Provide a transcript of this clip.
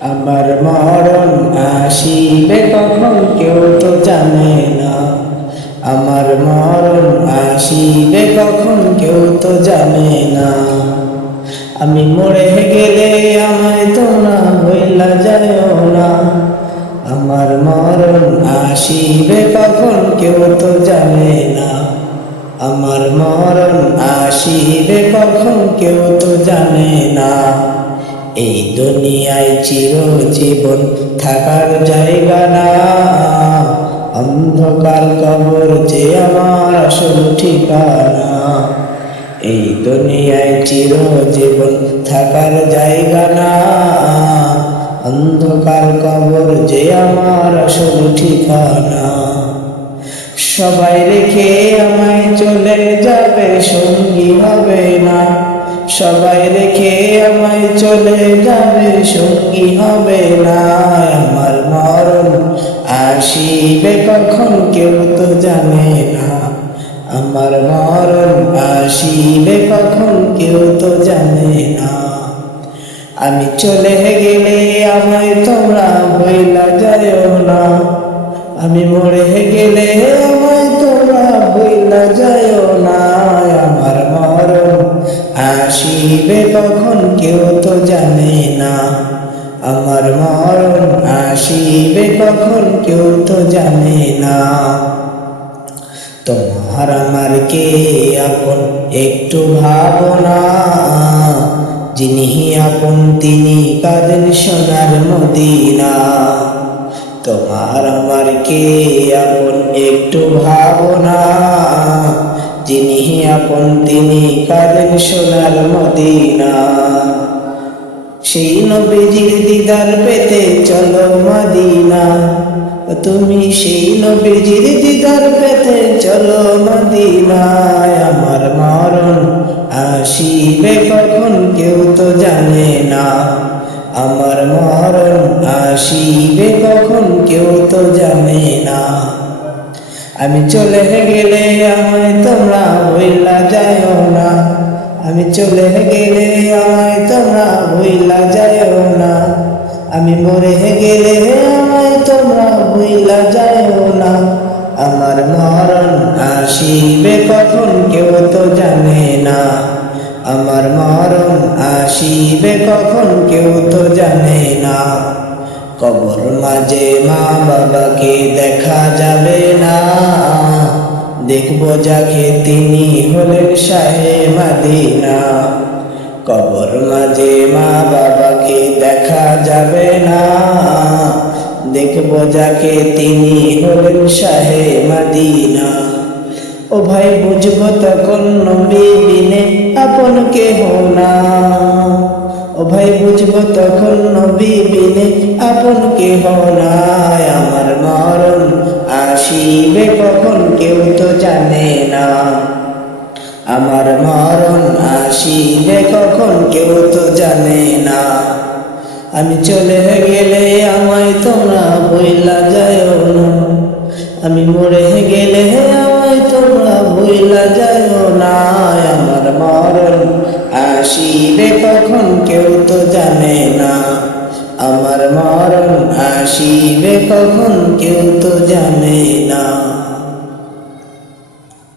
আমার মরণ আসিবে কখন কেউ তো জানে না। আমার মরণ আসিবে কখন কেউ তো জানে না। আমি মরে গেলে আমায় তোমরা ভুইলা যাও না। আমার মরণ আসিবে কখন কেউ তো জানে না। আমার মরণ আসিবে কখন কেউ তো জানে না। এই দুনিয়ায় চিরজীবন থাকার জায়গা না। অন্ধকার কবর যে আমার আসল ঠিকানা। এই দুনিয়ায় চিরজীবন থাকার জায়গা না। অন্ধকার কবর যে আমার আসল ঠিকানা। সবাই রেখে আমায় চলে যাবে, সঙ্গী হবে না। সবাই রেখে আমায় চলে যাবে, সঙ্গী হবে না। আমার মরণ আসিবে কখন কেউ তো জানে না। আমার মরণ আসিবে কখন কেউ তো জানে না। আমি চলে গেলে আমায় তোমরা ভুইলা যাও না। আমি মরে গেলে আমায় তোমরা ভুইলা যাও না। আমার মরণ আসিবে কখন কেউ তো জানে না। আমার মরণ আসিবে কখন কেউ তো জানে না। তোমার আমার কে আপন একটু ভাবনা। যিনি আপন তিনি কাঁদেন সোনার মদিনা। তোমার আমার কে আপন একটু ভাবনা। যিনি আপন তিনি কাঁদেন সোনার মদিনা। সেই নবীজির দিদার পেতে চলো মদিনা। তুমি সেই নবীজির দিদার পেতে চলো মদিনায়। আমার মরণ আসিবে কখন কেউ তো জানে না। আমার মরণ আসিবে কখন কেউ তো জানে না। আমি চলে গেলে আমায় তোমরা ভুইলা যাও না। আমি চলে গেলে আমায় তোমরা ভুইলা যাও না। আমি মরে গেলে আমায় তোমরা ভুইলা যাও না। আমার মরণ আসিবে কখন কেউ তো জানে না। আমার মরণ আসিবে কখন কেউ তো জানে না। কবর মাঝে মা বাবাকে দেখা যাবে না। দেখবো যাকে তিনি হলেন শাহে মদিনা। কবর মাঝে মা বাবাকে দেখা যাবে না। দেখবো যাকে তিনি হলেন শাহে মদিনা। ও ভাই বুঝবো তখন নবী বিনে আপন কেহ না। ও ভাই বুঝবো তখন নবী বিনে আপন কেহ না। আমার মরণ আসিবে কখন কেউ তো জানে না। আমার মরণ আসিবে কখন কেউ তো জানে না। আমি চলে গেলে আমায় তোমরা ভুইলা যাও না। আমি মরে গেলে আমায় তোমরা ভুইলা যাও না। আমার মরণ আসিবে কখন কেউ তো জানে না। আমার মরণ আসিবে কখন কেউ তো জানে